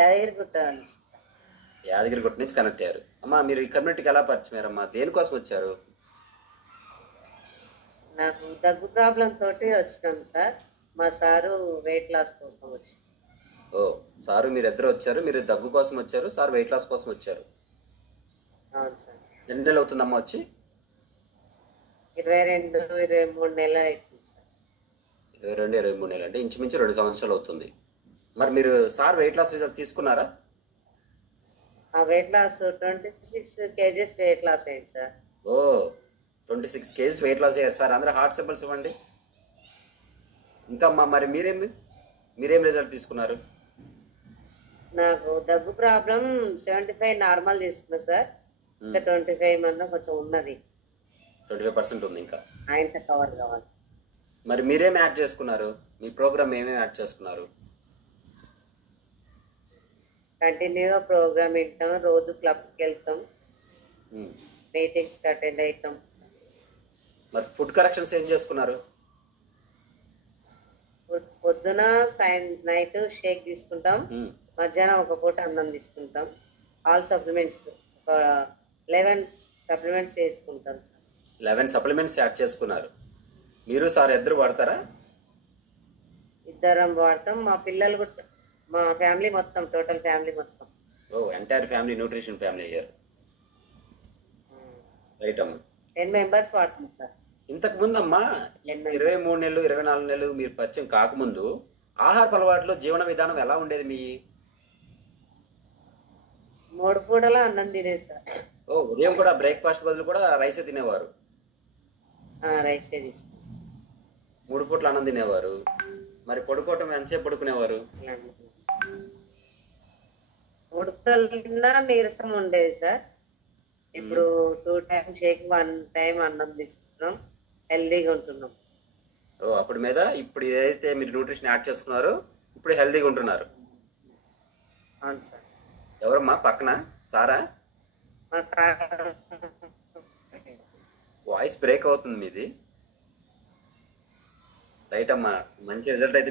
యాదగిరిగుట్ట నుంచి. యాదగిరిగుట్ట నుంచి కనెక్ట్ అయ్యారు. అమ్మా మీరు ఈ కమ్యూనిటీకి ఎలా పరిచయం అయ్యారమ్మా? దేనికోసం వచ్చారు? నాకు దగ్గు ప్రాబ్లం తోటి వచ్చినాం సార్. మా సారు వెయిట్ లాస్ కోసం వచ్చి. ఓ, సారు మీరిద్దరు వచ్చారు. మీరు దగ్గు కోసం వచ్చారు, సార్ వెయిట్ లాస్ కోసం వచ్చారు. అవును సార్. ఎన్ని నెలలు అవుతుందమ్మా వచ్చి? 22, 23 నెలలు అవుతుంది సార్. 22, 23 నెలలు అంటే ఇంచుమించు 2 సంవత్సరాలు అవుతుంది. మరి మీరు సార్ వెయిట్ లాస్ రిజల్ట్ తీసుకున్నారా? ఆ weight loss 26 kgs weight loss అయింది సార్. ఓ, 26 కేజీస్ వెయిట్ లాస్ అయ్యారు సార్. అందరూ హార్ట్ సింబల్స్ ఇవ్వండి. ఇంకా అమ్మా మరి మీరేం రిజల్ట్ తీసుకున్నారు? నాకు దగ్గు ప్రాబ్లం 75 నార్మల్ తీసుకున్నా సార్. ఇంకా 25 మంది కొంచెం ఉన్నది. 25% ఉంది ఇంకా. ఆయనతో కవర్ కావాలి. మరి మీరేం యాడ్ చేసుకున్నారు? మీ ప్రోగ్రామ్ ఏమేమి యాడ్ చేసుకున్నారు? కంటిన్యూగా ప్రోగ్రామ్ వింటాం, రోజు క్లబ్కి వెళ్తాం, మీటింగ్స్కి అటెండ్ అవుతాం. మరి ఫుడ్ కరెక్షన్స్ ఏం చేసుకున్నారు? పొద్దున నైట్ షేక్ తీసుకుంటాం, మధ్యాహ్నం ఒక పూట అన్నం తీసుకుంటాం. ఆల్ సప్లిమెంట్స్ ఒక 11 సప్లిమెంట్స్ వేసుకుంటాం సార్. 11 సప్లిమెంట్స్ యాడ్ చేసుకున్నారు. మీరు సార్ ఇద్దరు వాడతారా? ఇద్దరం వాడతాం. మా పిల్లలు కూడా, మా ఫ్యామిలీ మొత్తం, టోటల్ ఫ్యామిలీ మొత్తం. ఓ, ఎంటైర్ ఫ్యామిలీ న్యూట్రిషన్ ఫ్యామిలీ అయ్యారు. రైట్ అమ్మా. 10 మెంబర్స్ వాడతాం సార్. ఇంతకు ముందు అమ్మా 23 నెలలు 24 నెలలు మీరు పరిచయం కాకముందు ఆహార అలవాట్లు జీవన విధానం ఎలా ఉండేది మీ? 3 పూటలా అన్నం తినే సార్. ఓ, ఉదయం కూడా బ్రేక్ఫాస్ట్ బదులు కూడా రైసే తినేవారు? రైసే తీసుకుంటాం. 3 పూట్ల అన్నం తినేవారు. మరి పడుకోవటం ఎంతసేపు పడుకునేవారు? 3 పూటలు తిన్నా నీరసం ఉండేది సార్. ఇప్పుడు 2 టైమ్స్ షేక్, 1 టైం అన్నం తీసుకుంటున్నాం, హెల్దీగా ఉంటున్నాం. ఓ, అప్పుడు మీద ఇప్పుడు ఏదైతే మీరు న్యూట్రిషన్ యాడ్ చేసుకున్నారో ఇప్పుడు హెల్దీగా ఉంటున్నారు. అవును సార్. ఎవరమ్మా పక్కన? సారా? మా సార్ వాయిస్ బ్రేక్ అవుతుంది మీది. రైట్ అమ్మా, మంచి రిజల్ట్ అయితే